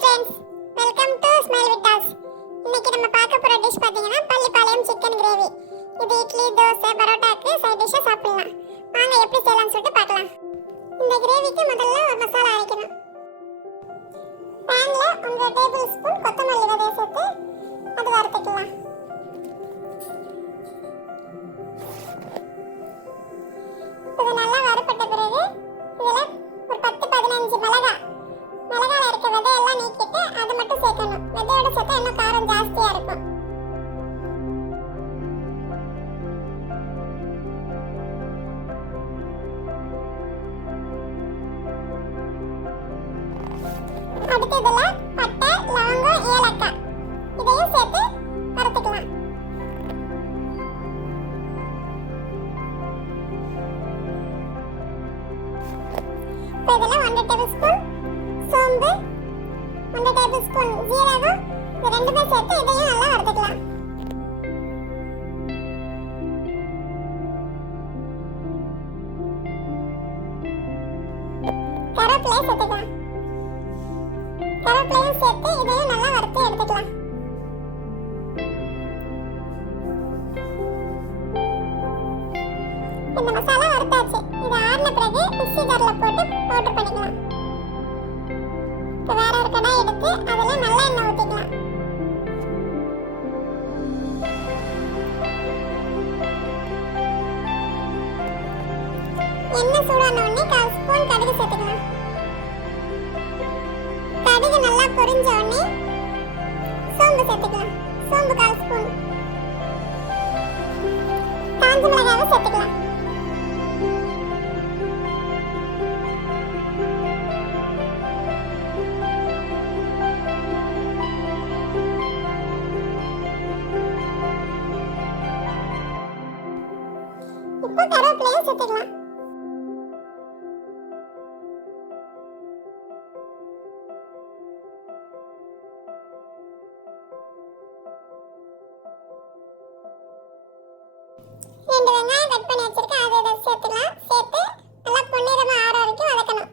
Friends, welcome to smile with toss. இன்னைக்கு நம்ம பார்க்க போற டிஷ் பாத்தீங்கன்னா பள்ளிப்பாளையம் சிக்கன் கிரேவி. இது இட்லி, தோசை, பரோட்டாக்கு சைடு டிஷ்ஷா சாப்பிடலாம். வாங்க எப்படி செய்யலாம்னு சொல்லிட்டு பார்க்கலாம். இந்த கிரேவிக்கு முதல்ல ஒரு மசாலா அரைக்கணும். பேன்ல 1 டேபிள் ஸ்பூன் கொத்தமல்லி விதை சேர்த்து அது வறுத்துக்கலாம். இது நல்லா வறுபட்ட பிறகு இதுல ஒரு 10-15 மிளகாய் இருக்க விதையெல்லாம் நீக்கிட்டு அதை மட்டும் சேர்க்கணும். விதையோட சேர்த்தா இன்னும் காரம் ஜாஸ்தியா இருக்கும். அடுத்து இதுல பட்டை, லவங்கம், ஏலக்காய் இதையும் சேர்த்து வறுத்துக்கலாம். இப்போ இதுல 1 டேபிள் ஸ்பூன் சோம்பு, 1 டேபிள் ஸ்பூன் ஜீரகம், இது ரெண்டுமே சேர்த்து இதையும் நல்லா வறுத்துக்கலாம். கருவேப்பிலை சேர்த்துக்கலாம். கருவேப்பிலையும் சேர்த்து இதையும் நல்லா வறுத்து எடுத்துக்கலாம். இந்த மசாலா வறுத்தாச்சு. இது ஆறின பிறகு மிக்ஸி ஜார்ல போட்டு பவுடர் பண்ணிக்கலாம். இப்போ வேற ஒரு கடாய் எடுத்து அதுல நல்ல எண்ணெய் ஊற்றிக்கலாம். எண்ணெய் சூடான உடனே 1/4 ஸ்பூன் கடுகு சேர்த்துக்கலாம். கடுகு நல்லா பொரிஞ்ச உடனே சோம்பு சேர்த்துக்கலாம். சோம்பு 1/4 ஸ்பூன். காஞ்ச மிளகாவை சேர்த்துக்கலாம். இப்போ கருவேப்பிலையும் சேர்த்துக்கலாம். ரெண்டு வெங்காயம் கட் பண்ணி வச்சிருக்கேன், அதை இதை சேர்த்துக்கலாம். சேர்த்து நல்லா பொன்னிறமா ஆற வரைக்கும் வதக்கணும்.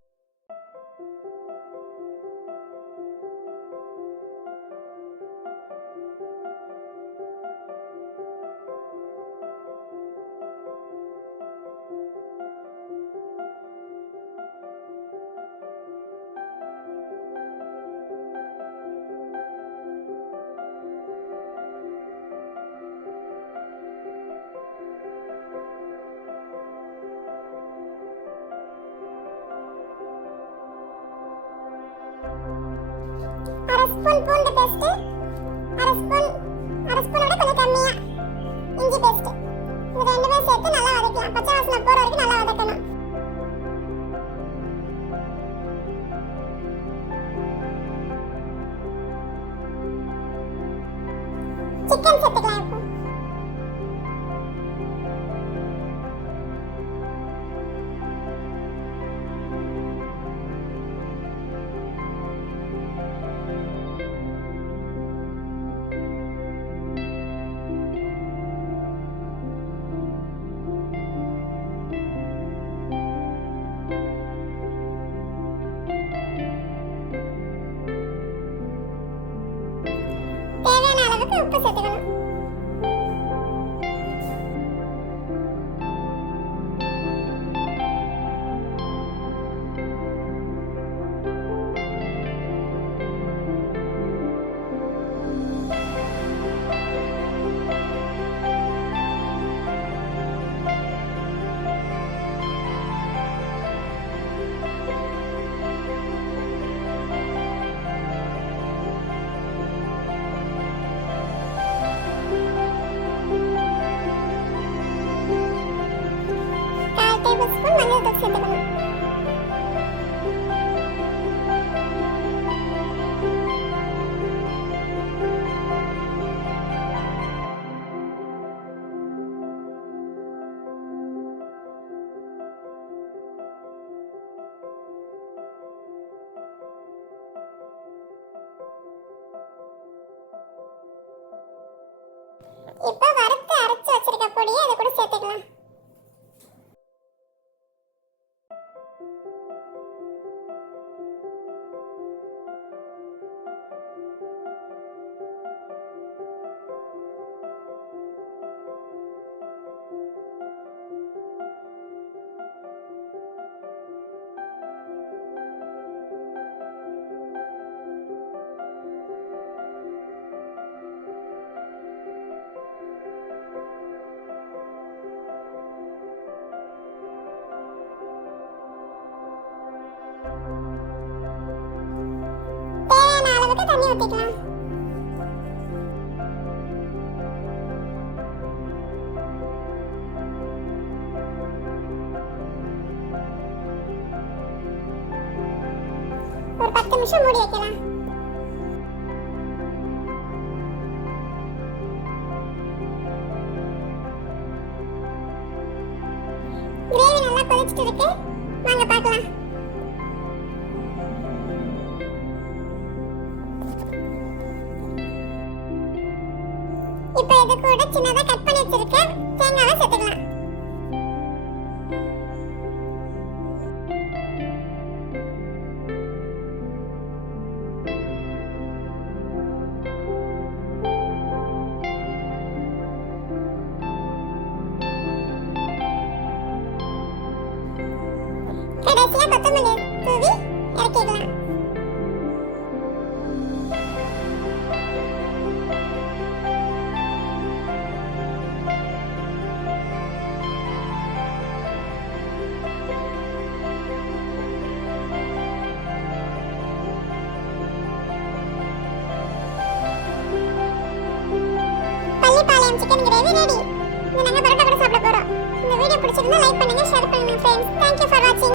அரை ஸ்பூன் பூண்டு பேஸ்ட், அரை ஸ்பூனோட கொஞ்சம் கம்மியா இஞ்சி பேஸ்ட், இது ரெண்டுமே சேர்த்து நல்லா வதக்கலாம். பச்சை வாசனை போற வரைக்கும் நல்லா வதக்கணும். சிக்கன் சேர்த்துக்கலாம். இப்போ தேவையான அளவுக்கு உப்பு சேர்த்துக்கணும். மஞ்சள் தூள் சேர்த்துக்கணும். இப்போ வறுத்து அரைச்சு வச்சிருக்க பொடியை அதை கூட சேர்த்துக்கலாம். தண்ணி ஊத்திக்கலாம். ஒரு 10 நிமிஷம் மூடி வைக்கலாம். கிரேவி நல்லா கொதிச்சிட்டு இருக்கு. வாங்க பார்க்கலாம். இப்போ இது கூட சின்னதா கட் பண்ணி வச்சிருக்க தேங்காவை சேர்த்துக்கலாம். கடைசியா கொத்தமல்லி தூவி இறக்கிடலாம். Pallipalayam chicken gravy ready. இதை நாங்க பரோட்டா கூட சாப்பிட போறோம். இந்த வீடியோ பிடிச்சிருந்தா லைக் பண்ணுங்க, ஷேர் பண்ணுங்க friends. Thank you for watching.